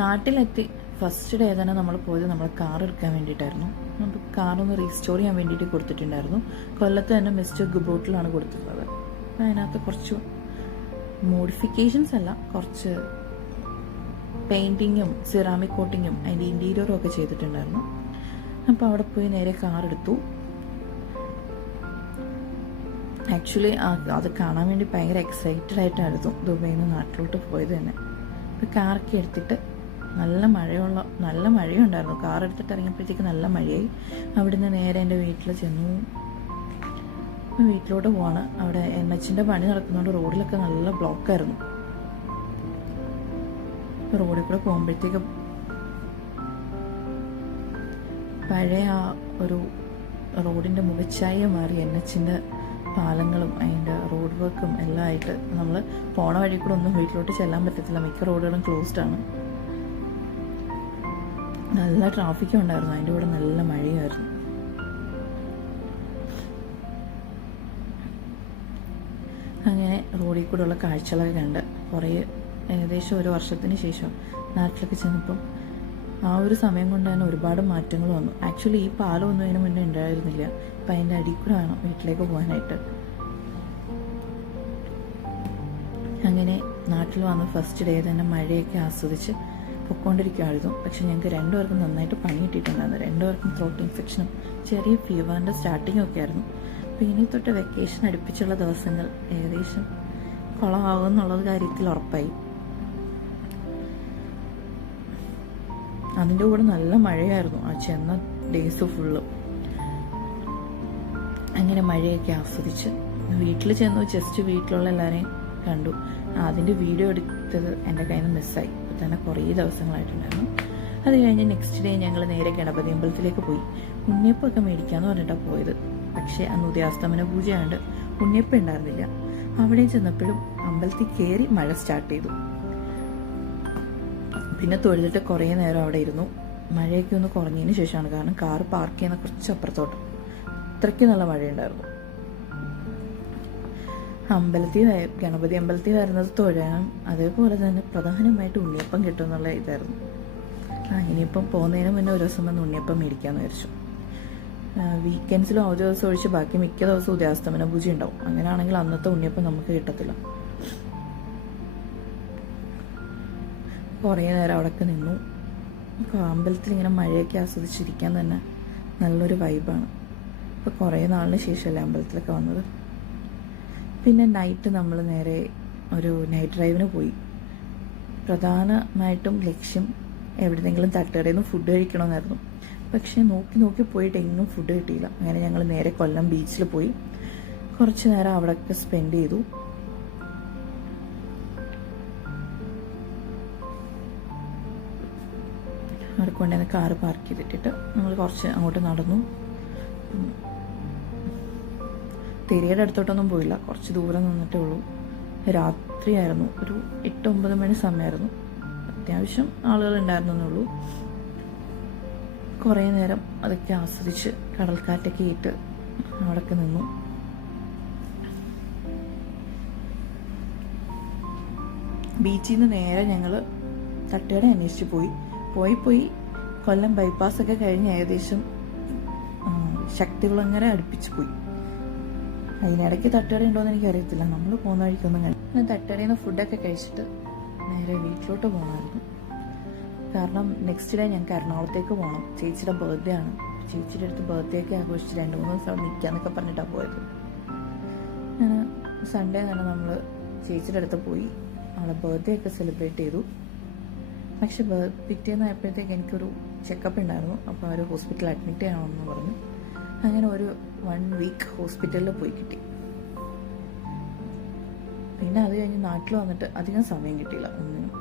നാട്ടിലെത്തി first day തന്നെ നമ്മൾ പോയത് നമ്മൾ കാർ എടുക്കാൻ വേണ്ടിയിട്ടായിരുന്നു. നമുക്ക് കാറൊന്ന് റീസ്റ്റോർ ചെയ്യാൻ വേണ്ടിയിട്ട് കൊടുത്തിട്ടുണ്ടായിരുന്നു. കൊല്ലത്ത് തന്നെ മിസ്റ്റർ ഗുബോട്ടിലാണ് കൊടുത്തിട്ടുള്ളത്. അതിനകത്ത് കുറച്ച് മോഡിഫിക്കേഷൻസ് അല്ല, കുറച്ച് പെയിൻറ്റിങ്ങും സിറാമിക് കോട്ടിങ്ങും അതിൻ്റെ ഇൻറ്റീരിയറും ഒക്കെ ചെയ്തിട്ടുണ്ടായിരുന്നു. അപ്പോൾ അവിടെ പോയി നേരെ കാർ എടുത്തു. ആക്ച്വലി അത് കാണാൻ വേണ്ടി ഭയങ്കര എക്സൈറ്റഡ് ആയിട്ടായിരുന്നു ദുബൈയിൽ നിന്ന് നാട്ടിലോട്ട് പോയത് തന്നെ. അപ്പോൾ കാറൊക്കെ എടുത്തിട്ട് നല്ല മഴയുണ്ടായിരുന്നു. കാർ എടുത്തിട്ട് ഇറങ്ങിയപ്പോഴത്തേക്ക് നല്ല മഴയായി. അവിടുന്ന് നേരെ എൻ്റെ വീട്ടിൽ ചെന്നു. വീട്ടിലോട്ട് പോവാണ്. അവിടെ NH-ൻ്റെ പണി നടക്കുന്നതുകൊണ്ട് റോഡിലൊക്കെ നല്ല ബ്ലോക്കായിരുന്നു. റോഡിൽ കൂടെ പോകുമ്പോഴത്തേക്ക് പഴയ ആ ഒരു റോഡിൻ്റെ മുഖച്ഛായ മാറി NH-ൻ്റെ പാലങ്ങളും അതിൻ്റെ റോഡ് വർക്കും എല്ലാം ആയിട്ട് നമ്മൾ പോണ വഴി കൂടെ ഒന്നും വീട്ടിലോട്ട് ചെല്ലാൻ പറ്റത്തില്ല. മിക്ക റോഡുകളും ക്ലോസ്ഡ് ആണ്. നല്ല ട്രാഫിക്കും ഉണ്ടായിരുന്നു. അതിൻ്റെ കൂടെ നല്ല മഴയായിരുന്നു. അങ്ങനെ റോഡിൽ കൂടെയുള്ള കാഴ്ചകളൊക്കെ കണ്ട് ഏകദേശം ഒരു വർഷത്തിന് ശേഷം നാട്ടിലൊക്കെ ചെന്നപ്പം ആ ഒരു സമയം കൊണ്ട് തന്നെ ഒരുപാട് മാറ്റങ്ങൾ വന്നു. ആക്ച്വലി ഈ പാലമൊന്നും അതിന് മുന്നേ ഉണ്ടായിരുന്നില്ല. അപ്പം അതിൻ്റെ അടിയിൽ കൂടെ വേണം വീട്ടിലേക്ക് പോകാനായിട്ട്. അങ്ങനെ നാട്ടിൽ വന്ന് ഫസ്റ്റ് ഡേ തന്നെ മഴയൊക്കെ ആസ്വദിച്ച് പൊയ്ക്കൊണ്ടിരിക്കുമായിരുന്നു. പക്ഷെ ഞങ്ങൾക്ക് രണ്ടുപേർക്കും നന്നായിട്ട് പണി കിട്ടിയിട്ടുണ്ടായിരുന്നു. രണ്ടുപേർക്കും ത്രോട്ട് ഇൻഫെക്ഷനും ചെറിയ ഫീവറിൻ്റെ സ്റ്റാർട്ടിങ്ങും ഒക്കെ ആയിരുന്നു. അപ്പോൾ ഇനി തൊട്ട് വെക്കേഷൻ അടുപ്പിച്ചുള്ള ദിവസങ്ങൾ ഏകദേശം കുളമാകും എന്നുള്ളത് കാര്യത്തിൽ ഉറപ്പായി. അതിൻ്റെ കൂടെ നല്ല മഴയായിരുന്നു ആ ചെന്ന ഡേയ്സ് ഫുള്ള്. അങ്ങനെ മഴയൊക്കെ ആസ്വദിച്ച് വീട്ടിൽ ചെന്നു. ജസ്റ്റ് വീട്ടിലുള്ള എല്ലാവരെയും കണ്ടു. അതിൻ്റെ വീഡിയോ എടുത്തത് എൻ്റെ കയ്യിൽ നിന്ന് മിസ്സായി. ഇപ്പോൾ തന്നെ കുറേ ദിവസങ്ങളായിട്ടുണ്ടായിരുന്നു. അത് കഴിഞ്ഞ് നെക്സ്റ്റ് ഡേ ഞങ്ങൾ നേരെ ഗണപതി അമ്പലത്തിലേക്ക് പോയി. ഉണ്ണിയപ്പമൊക്കെ മേടിക്കാമെന്ന് പറഞ്ഞിട്ടാണ് പോയത്. പക്ഷേ അന്ന് ഉദയാസ്തമന പൂജയാണ്ട് ഉണ്ണിയപ്പം ഉണ്ടായിരുന്നില്ല. അവിടെ ചെന്നപ്പോഴും അമ്പലത്തിൽ കയറി മഴ സ്റ്റാർട്ട് ചെയ്തു. പിന്നെ തൊഴുതിട്ട് കുറേ നേരം അവിടെ ഇരുന്നു. മഴയൊക്കെ ഒന്ന് കുറഞ്ഞതിന് ശേഷമാണ്, കാരണം കാർ പാർക്ക് ചെയ്യുന്ന കുറച്ച് അപ്പുറത്തോട്ട്. അത്രയ്ക്ക് നല്ല മഴയുണ്ടായിരുന്നു. ഗണപതി അമ്പലത്തിൽ വരുന്നത് തൊഴാനും അതേപോലെ തന്നെ പ്രധാനമായിട്ട് ഉണ്ണിയപ്പം കിട്ടും എന്നുള്ള ഇതായിരുന്നു. ഇനിയിപ്പം പോകുന്നതിന് മുന്നേ ഒരു ദിവസം വന്ന് ഉണ്ണിയപ്പം മേടിക്കാമെന്ന് വിചാരിച്ചു. വീക്കെൻഡ്സിലും ഒരു ദിവസം ഒഴിച്ച് ബാക്കി മിക്ക ദിവസവും ഉദയാസ്തമന പൂജ ഉണ്ടാവും. അങ്ങനെയാണെങ്കിൽ അന്നത്തെ ഉണ്ണിയപ്പം നമുക്ക് കിട്ടത്തില്ല. കുറേ നേരം അവിടെയൊക്കെ നിന്നു. അമ്പലത്തിൽ ഇങ്ങനെ മഴയൊക്കെ ആസ്വദിച്ചിരിക്കാൻ തന്നെ നല്ലൊരു വൈബാണ്. ഇപ്പോൾ കുറേ നാളിന് ശേഷമല്ലേ അമ്പലത്തിലൊക്കെ വന്നത്. പിന്നെ നൈറ്റ് നമ്മൾ നേരെ ഒരു നൈറ്റ് ഡ്രൈവിന് പോയി. പ്രധാനമായിട്ടും ലക്ഷ്യം എവിടെയെങ്കിലും തട്ടുകടയിൽ നിന്ന് ഫുഡ് കഴിക്കണമെന്നായിരുന്നു. പക്ഷേ നോക്കി പോയിട്ട് എങ്ങും ഫുഡ് കിട്ടിയില്ല. അങ്ങനെ ഞങ്ങൾ നേരെ കൊല്ലം ബീച്ചിൽ പോയി കുറച്ച് നേരം അവിടെയൊക്കെ സ്പെൻഡ് ചെയ്തു. അവിടെ കൊണ്ടുവന്ന് കാറ് പാർക്ക് ചെയ്തിട്ടിട്ട് നമ്മൾ കുറച്ച് അങ്ങോട്ട് നടന്നു. തിരയുടെ അടുത്തോട്ടൊന്നും പോയില്ല. കുറച്ച് ദൂരം നിന്നിട്ടേ ഉള്ളൂ. രാത്രിയായിരുന്നു. ഒരു 8-9 മണി സമയമായിരുന്നു. അത്യാവശ്യം ആളുകൾ ഉണ്ടായിരുന്നുള്ളൂ. കുറേ നേരം അതൊക്കെ ആസ്വദിച്ച് കടൽക്കാറ്റൊക്കെ ഇട്ട് അവിടെയൊക്കെ നിന്നു. ബീച്ചിൽ നിന്ന് നേരെ ഞങ്ങൾ തട്ടുകട അന്വേഷിച്ച് പോയി കൊല്ലം ബൈപ്പാസൊക്കെ കഴിഞ്ഞ് ഏകദേശം ശക്തികുളങ്ങര അടുപ്പിച്ച് പോയി. അതിനിടയ്ക്ക് തട്ടുകട ഉണ്ടോയെന്ന് എനിക്കറിയത്തില്ല. നമ്മൾ പോകുന്ന വഴിക്കൊന്നും കഴിഞ്ഞു. തട്ടുകടയിൽ നിന്ന് ഫുഡൊക്കെ കഴിച്ചിട്ട് നേരെ വീട്ടിലോട്ട് പോകണമായിരുന്നു. കാരണം നെക്സ്റ്റ് ഡേ ഞങ്ങൾക്ക് എറണാകുളത്തേക്ക് പോകണം. ചേച്ചിയുടെ ബർത്ത്ഡേ ആണ്. ചേച്ചിയുടെ അടുത്ത് ബർത്ത്ഡേ ഒക്കെ ആഘോഷിച്ച് 2-3 ദിവസം അവിടെ നിൽക്കാന്നൊക്കെ പറഞ്ഞിട്ടാണ് പോയത്. അങ്ങനെ സൺഡേ തന്നെ നമ്മൾ ചേച്ചിയുടെ അടുത്ത് പോയി അവളെ ബർത്ത്ഡേ ഒക്കെ സെലിബ്രേറ്റ് ചെയ്തു. പക്ഷെ പിറ്റേന്നായപ്പോഴത്തേക്ക് എനിക്കൊരു ചെക്കപ്പ് ഉണ്ടായിരുന്നു. അപ്പോൾ അവർ ഹോസ്പിറ്റലിൽ അഡ്മിറ്റ് ചെയ്യണമെന്ന് പറഞ്ഞു. അങ്ങനെ ഒരു 1 വീക്ക് ഹോസ്പിറ്റലിൽ പോയി കിട്ടി. പിന്നെ അത് കഴിഞ്ഞ് നാട്ടിൽ വന്നിട്ട് അധികം സമയം കിട്ടിയില്ല ഒന്നിനും.